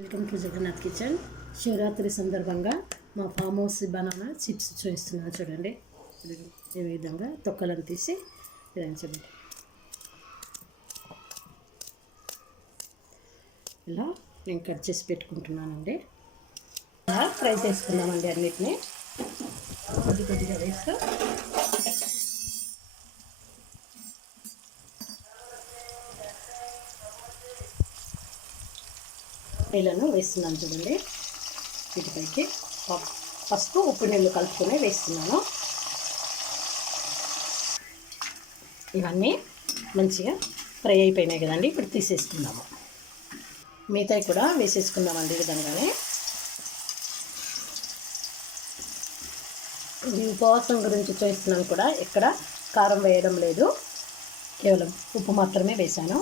Welcome to Jagannath kitchen. Shivaratri సందర్భంగా మా farm house banana chips చూపిస్తున్నాను చూడండి. ఈ విధంగా తొక్కలను తీసి చూడండి, ఇలా నేను కట్ చేసి పెట్టుకుంటున్నానండి. ఇలా ఫ్రై చేసుకుందామండి. అన్నిటినీ కొద్దిగా వేస్తూ నీళ్ళను వేస్తున్నాను చూడండి. వీటిపైకి పసుపు ఉప్పు నీళ్ళు కలుపుకొని వేస్తున్నాను. ఇవన్నీ మంచిగా ఫ్రై అయిపోయినాయి కదండి. ఇప్పుడు తీసేసుకుందాము. మిగతాయి కూడా వేసేసుకుందామండి. ఈ విధంగానే ఈ ఉపవాసం గురించి చేస్తున్నాను కూడా. ఎక్కడ కారం వేయడం లేదు, కేవలం ఉప్పు మాత్రమే వేశాను.